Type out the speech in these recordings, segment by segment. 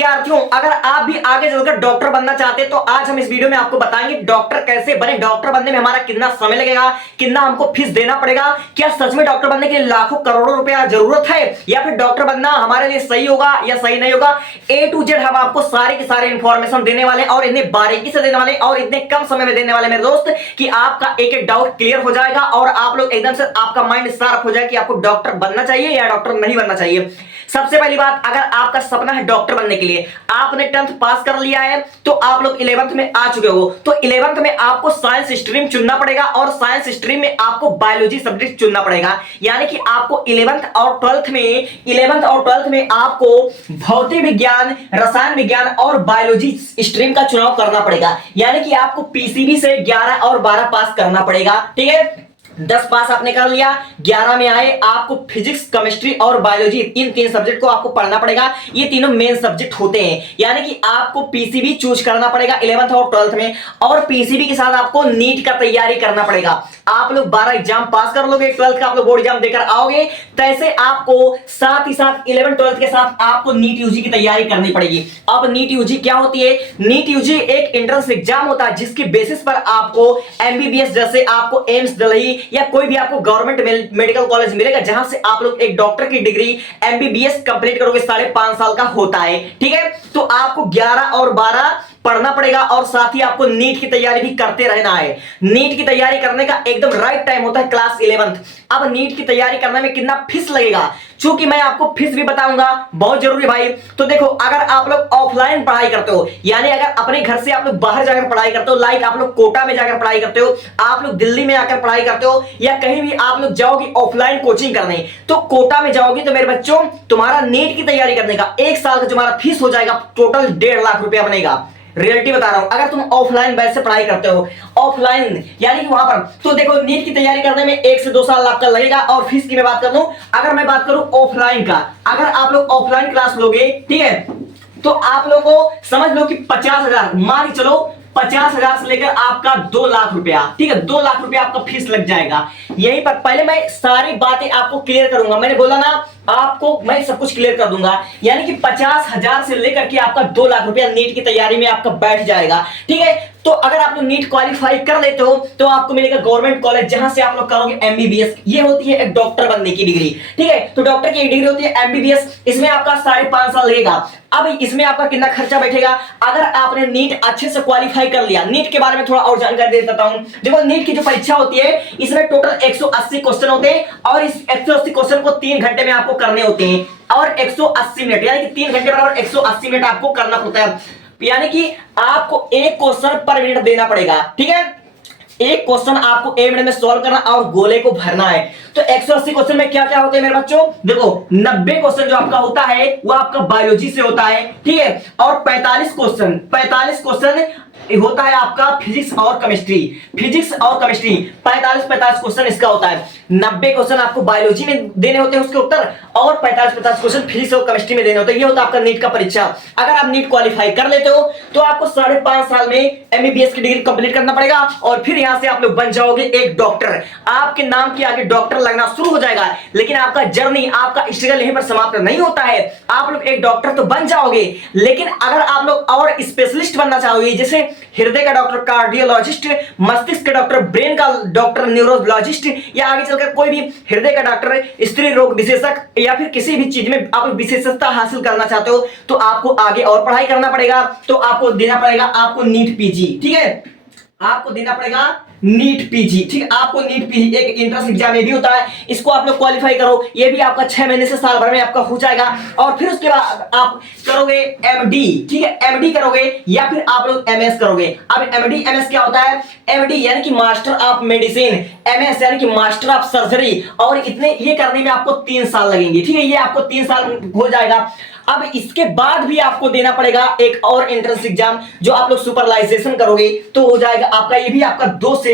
विद्यार्थियों, अगर आप भी आगे चलकर डॉक्टर बनना चाहते हैं तो आज हम इस वीडियो में आपको बताएंगे डॉक्टर कैसे बने, डॉक्टर बनने में हमारा कितना समय लगेगा, कितना हमको फीस देना पड़ेगा, क्या सच में डॉक्टर बनने के लिए लाखों करोड़ों रुपया जरूरत है या फिर डॉक्टर बनना हमारे लिए सही होगा या सही नहीं होगा। ए टू जेड हम आपको सारे के सारे इंफॉर्मेशन देने वाले और इतने बारीकी से देने वाले और इतने कम समय में देने वाले मेरे दोस्त कि आपका एक एक डाउट क्लियर हो जाएगा और आप लोग एकदम से आपका माइंड शार्प हो जाए कि आपको डॉक्टर बनना चाहिए या डॉक्टर नहीं बनना चाहिए। सबसे पहली बात, अगर आपका सपना है डॉक्टर बनने के लिए, आपने 10th पास कर लिया है तो आप लोग 11th में आ चुके हो, तो 11th में आपको साइंस स्ट्रीम चुनना पड़ेगा और साइंस स्ट्रीम में आपको बायोलॉजी सब्जेक्ट चुनना पड़ेगा। यानी कि आपको 11th और 12th में आपको भौतिक विज्ञान, रसायन विज्ञान और बायोलॉजी स्ट्रीम का चुनाव करना पड़ेगा। यानी कि आपको पीसीबी से 11 और 12 पास करना पड़ेगा। ठीक है, 10 पास आपने कर लिया, 11 में आए, आपको फिजिक्स, केमिस्ट्री और बायोलॉजी इन तीन सब्जेक्ट को आपको पढ़ना पड़ेगा। ये तीनों मेन सब्जेक्ट होते हैं। यानी कि आपको पीसीबी चूज करना पड़ेगा 11th और 12th में, और पीसीबी के साथ आपको नीट का तैयारी करना पड़ेगा। आप लोग 12 एग्जाम पास कर लोगे, 12th का आप लोग बोर्ड एग्जाम देकर आओगे, तैसे आपको साथ ही साथ 11 12th के साथ आपको नीट यूजी की तैयारी करनी पड़ेगी। अब नीट यूजी क्या होती है? नीट यूजी एक एंट्रेंस एग्जाम होता है जिसके बेसिस पर आपको एमबीबीएस, जैसे आपको एम्स दिल्ली या कोई भी आपको गवर्नमेंट मेडिकल कॉलेज मिलेगा जहां से आप लोग एक डॉक्टर की डिग्री एमबीबीएस कंप्लीट करोगे, 5.5 साल का होता है। ठीक है, तो आपको 11 और 12 पढ़ना पड़ेगा और साथ ही आपको नीट की तैयारी भी करते रहना है। नीट की तैयारी करने का एकदम राइट टाइम होता है क्लास 11th। अब नीट की तैयारी करने में कितना फीस लगेगा, चूंकि मैं आपको फीस भी बताऊंगा, बहुत जरूरी भाई। तो देखो, अगर आप लोग ऑफलाइन पढ़ाई करते हो, यानी अगर अपने घर से आप लोग बाहर जाकर पढ़ाई करते हो, लाइक आप लोग कोटा में जाकर पढ़ाई करते हो, आप लोग दिल्ली में आकर पढ़ाई करते हो, या कहीं भी आप लोग जाओगे ऑफलाइन कोचिंग करने, तो कोटा में जाओगे तो मेरे बच्चों तुम्हारा नीट की तैयारी करने का 1 साल का तुम्हारा फीस हो जाएगा टोटल 1.5 लाख रुपया बनेगा। रियलिटी बता रहा हूं, अगर तुम ऑफलाइन बैच से पढ़ाई करते हो, ऑफलाइन यानी कि वहां पर, तो देखो नीट की तैयारी करने में 1 से 2 साल आपका लगेगा। और फीस की मैं बात कर दूं, अगर मैं बात करूं ऑफलाइन का, अगर आप लोग ऑफलाइन क्लास लोगे, ठीक है, तो आप लोगों को समझ लो कि 50,000, मान के चलो 50,000 से लेकर आपका 2 लाख रुपया, ठीक है, 2 लाख रुपया आपका फीस लग जाएगा। यहीं पर पहले मैं सारी बातें आपको क्लियर करूंगा, मैंने बोला ना आपको मैं सब कुछ क्लियर कर दूंगा। यानी कि 50,000 से लेकर के आपका 2 लाख रुपया नीट की तैयारी में आपका बैठ जाएगा। ठीक है, तो अगर आप लोग नीट क्वालिफाई कर लेते हो तो आपको मिलेगा गवर्नमेंट कॉलेज जहां से आप लोग करोगे एमबीबीएस। ये होती है एक डॉक्टर बनने की डिग्री। ठीक है, तो डॉक्टर की डिग्री होती है एमबीबीएस, इसमें आपका 5.5 साल लगेगा। अब इसमें आपका कितना खर्चा बैठेगा? अगर आपने नीट अच्छे से क्वालिफाई कर लिया, नीट के बारे में थोड़ा और जानकारी दे देता हूं। देखो, नीट की जो परीक्षा होती है इसमें टोटल 180 क्वेश्चन होते हैं और इस 180 क्वेश्चन को 3 घंटे में आपको करने होते हैं और 180 मिनट, यानी कि 3 घंटे बराबर 180 मिनट आपको करना पड़ता है। यानी कि आपको एक क्वेश्चन पर मिनट देना पड़ेगा। ठीक है, एक क्वेश्चन आपको 1 मिनट में सॉल्व करना और गोले को भरना है। तो 180 क्वेश्चन में क्या क्या होते हैं मेरे बच्चों? देखो, 90 क्वेश्चन जो आपका होता है वो आपका बायोलॉजी से होता है, ठीक है, और 45 क्वेश्चन होता है आपका फिजिक्स और केमिस्ट्री। 45 क्वेश्चन इसका होता है। 90 क्वेश्चन आपको बायोलॉजी में देने होते हैं उसके उत्तर, और 45 क्वेश्चन फिजिक्स और केमिस्ट्री में देने होते हैं। ये होता है आपका नीट का परीक्षा। अगर आप नीट क्वालिफाई कर लेते हो तो आपको 5.5 साल में एमबीबीएस की डिग्री कंप्लीट करना पड़ेगा और फिर यहां से आप लोग बन जाओगे एक डॉक्टर। आपके नाम के आगे डॉक्टर लगना शुरू हो जाएगा, लेकिन आपका जर्नी, आपका स्ट्रगल यहीं पर समाप्त नहीं होता है। आप लोग एक डॉक्टर तो बन जाओगे, लेकिन अगर आप लोग और स्पेशलिस्ट बनना चाहोगे, जैसे हृदय का डॉक्टर, कार्डियोलॉजिस्ट, मस्तिष्क का डॉक्टर, ब्रेन का डॉक्टर, न्यूरोलॉजिस्ट, या आगे चलकर कोई भी हृदय का डॉक्टर, स्त्री रोग विशेषज्ञ, या फिर किसी भी चीज में आप विशेषज्ञता हासिल करना चाहते हो, तो आपको आगे और पढ़ाई करना पड़ेगा। तो आपको देना पड़ेगा आपको नीट पीजी। ठीक है, आपको देना पड़ेगा नीट पीजी। ठीक है, आपको नीट पीजी एक एंट्रेंस एग्जाम ये भी होता है, इसको आप लोग क्वालिफाई करो, ये भी आपका 6 महीने से साल भर में आपका हो जाएगा। और फिर उसके बाद आप करोगे एमडी। ठीक है, एमडी करोगे या फिर आप लोग एमएस करोगे। अब एमडी एमएस क्या होता है? एमडी यानी कि मास्टर ऑफ मेडिसिन, एमएस यानी कि मास्टर ऑफ सर्जरी, और इतने ये करने में आपको 3 साल लगेंगे। ठीक है, ये आपको 3 साल हो जाएगा। अब इसके बाद भी आपको देना पड़ेगा एक और एंट्रेंस एग्जाम, जो आप लोग सुपरलाइजेशन करोगे तो हो जाएगा आपका, ये भी आपका 2 से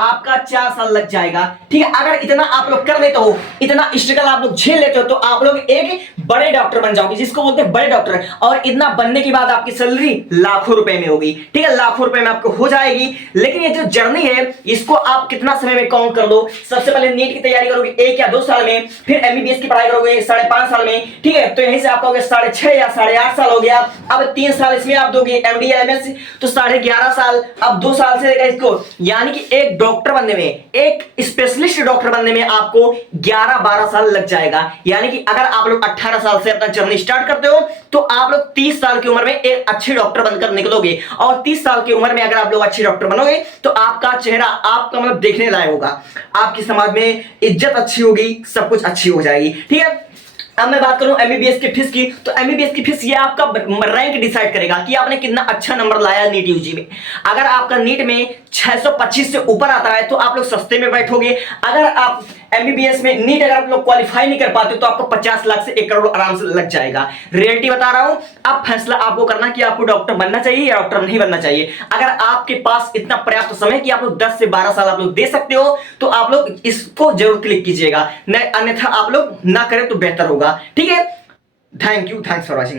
आपका 4 साल लग जाएगा। ठीक है, अगर इतना आप लोग कर लेते हो, इतना स्ट्रगल आप लोग झेल लेते हो, तो आप लोग एक बड़े डॉक्टर बन जाओगे, जिसको बोलते हैं बड़े डॉक्टर। और इतना बनने के बाद आपकी सैलरी लाखों रुपए में होगी। ठीक है, लाखों रुपए में आपको हो जाएगी। लेकिन ये जो जर्नी है इसको आप कितना समय में काउंट कर लो। सबसे पहले नीट की तैयारी करोगे 1 या 2 साल में, फिर एमबीबीएस की पढ़ाई करोगे 5.5 साल में। ठीक है, तो यहीं से आपका हो गया 6.5 या 8.5 साल हो गया, अब 3 साल इसमें आप दोगे एमडी एमएस, तो 11.5 साल, अब 2 साल से रहेगा इसको। यानी कि एक डॉक्टर बनने में, एक स्पेशलिस्ट डॉक्टर बनने में आपको 11-12 साल लग जाएगा। यानी कि अगर आप लोग 18 साल से अपना जर्नी स्टार्ट करते हो तो आप लोग 30 साल की उम्र में एक अच्छे डॉक्टर बनकर निकलोगे, और 30 साल की उम्र में अगर आप लोग अच्छे डॉक्टर बनोगे तो आपका चेहरा, आपका मतलब देखने लायक होगा, आपकी समाज में इज्जत अच्छी होगी, सब कुछ अच्छी हो जाएगी। ठीक है, अब मैं बात करूं एमबीबीएस की फीस की, तो एमबीबीएस की फीस ये आपका रैंक डिसाइड करेगा कि आपने कितना अच्छा नंबर लाया नीट यूजी में। अगर आपका नीट में 625 से ऊपर आता है तो आप लोग सस्ते में बैठोगे। अगर आप एमबीबीएस में नीट अगर आप लोग क्वालिफाई नहीं कर पाते तो आपको 50 लाख से 1 करोड़ आराम से लग जाएगा। रियलिटी बता रहा हूं, अब फैसला आपको करना कि आपको डॉक्टर बनना चाहिए या डॉक्टर नहीं बनना चाहिए। अगर आपके पास इतना पर्याप्त समय कि आप लोग 10 से 12 साल आप लोग दे सकते हो तो आप लोग इसको जरूर क्लिक कीजिएगा, अन्यथा आप लोग ना करें तो बेहतर होगा। ठीक है, thank you, thanks for watching.